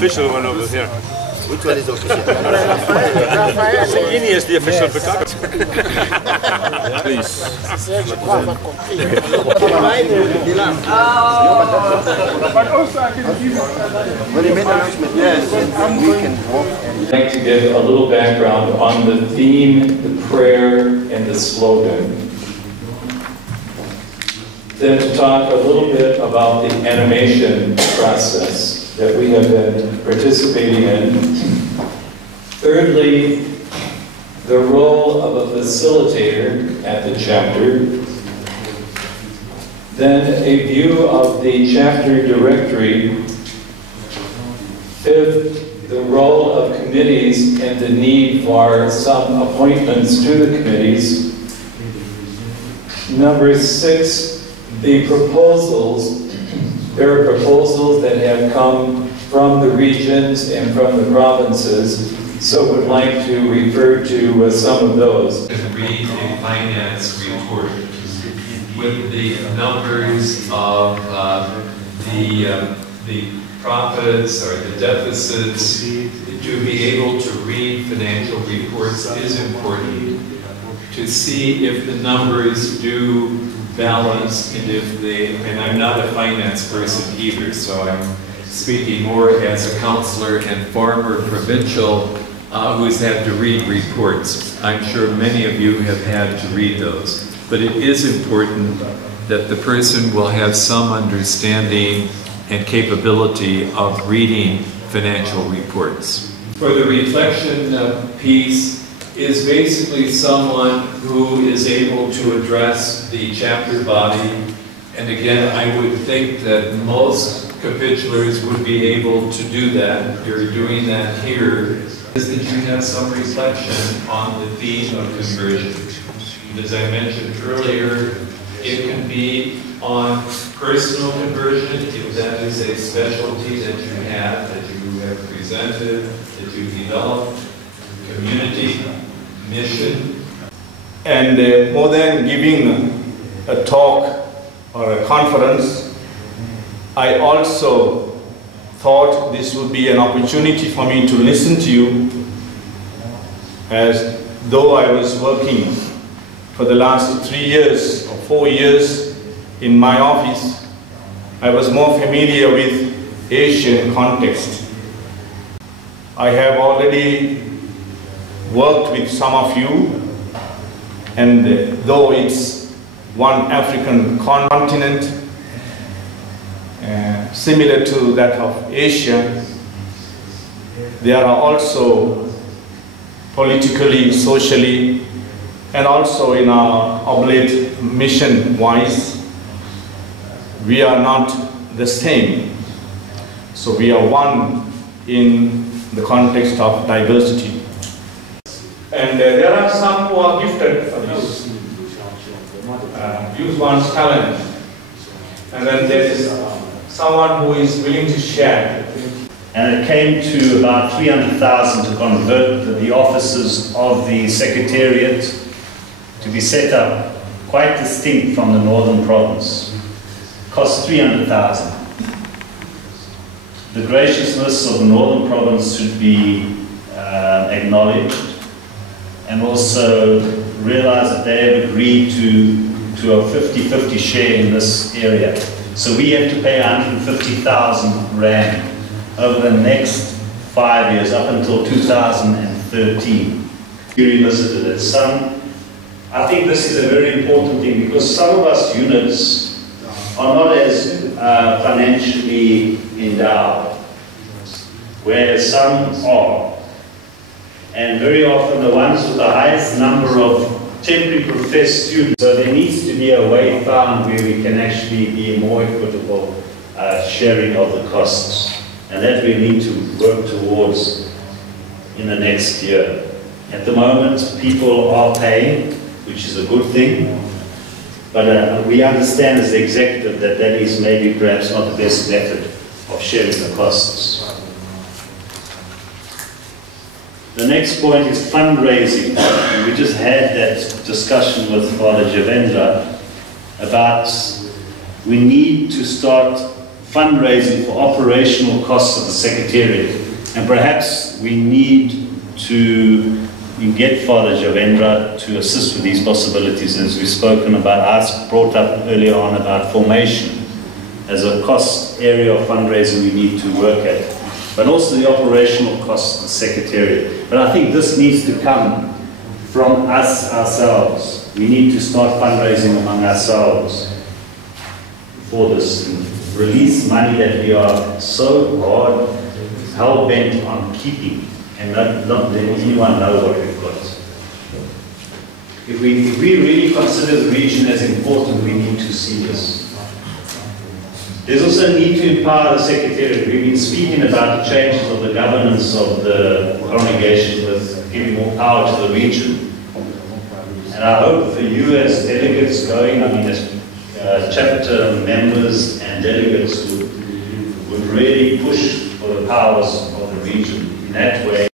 Official one over here. Which one is official? Ini is the official photographer. Please. But also I can give when he made an announcement, yes, we can walk. I'd like to give a little background on the theme, the prayer, and the slogan. Then to talk a little bit about the animation process that we have been participating in. Thirdly, the role of a facilitator at the chapter. Then a view of the chapter directory. Fifth, the role of committees and the need for some appointments to the committees. Number 6, the proposals. There are proposals that have come from the regions and from the provinces, so would like to refer to some of those. Read a finance report with the numbers of the profits or the deficits. To be able to read financial reports is important. To see if the numbers do balance and if they, and I'm not a finance person either, so I'm speaking more as a counselor and former provincial who's had to read reports. I'm sure many of you have had to read those. But it is important that the person will have some understanding and capability of reading financial reports. For the reflection piece is basically someone who is able to address the chapter body. And again, I would think that most capitulars would be able to do that. You're doing that here. Is that you have some reflection on the theme of conversion. As I mentioned earlier, it can be on personal conversion, if that is a specialty that you have presented, that you developed, community, mission. And more than giving a talk or a conference, I also thought this would be an opportunity for me to listen to you, as though I was working for the last 3 years or 4 years in my office. I was more familiar with Asian context. I have already worked with some of you, and though it's one African continent, similar to that of Asia, there are also politically, socially, and also in our oblate mission-wise, we are not the same. So we are one in the context of diversity. And there are some who are gifted for this. Use one's talent. And then there is someone who is willing to share. And it came to about 300,000 to convert the offices of the Secretariat to be set up quite distinct from the Northern Province. Cost 300,000. The graciousness of the Northern Province should be acknowledged, and also realize that they have agreed to a 50-50 share in this area. So we have to pay 150,000 Rand over the next 5 years, up until 2013. We revisited it. I think this is a very important thing, because some of us units are not as financially endowed, whereas some are. And very often the ones with the highest number of temporary professed students. So there needs to be a way found where we can actually be more equitable sharing of the costs. And that we need to work towards in the next year. At the moment, people are paying, which is a good thing. But we understand as the executive that that is maybe perhaps not the best method of sharing the costs. The next point is fundraising. We just had that discussion with Father Javendra about we need to start fundraising for operational costs of the Secretariat. And perhaps we need to get Father Javendra to assist with these possibilities, as we've spoken about. I brought up earlier on about formation as a cost area of fundraising we need to work at, but also the operational costs of the Secretariat. But I think this needs to come from us ourselves. We need to start fundraising among ourselves for this, and release money that we are so hard, hell-bent on keeping, and not letting anyone know what we've got. If we really consider the region as important, we need to see this. There's also a need to empower the Secretariat. We've been speaking about the changes of the governance of the congregation with giving more power to the region. And I hope for you as delegates going, I mean as chapter members and delegates would really push for the powers of the region in that way.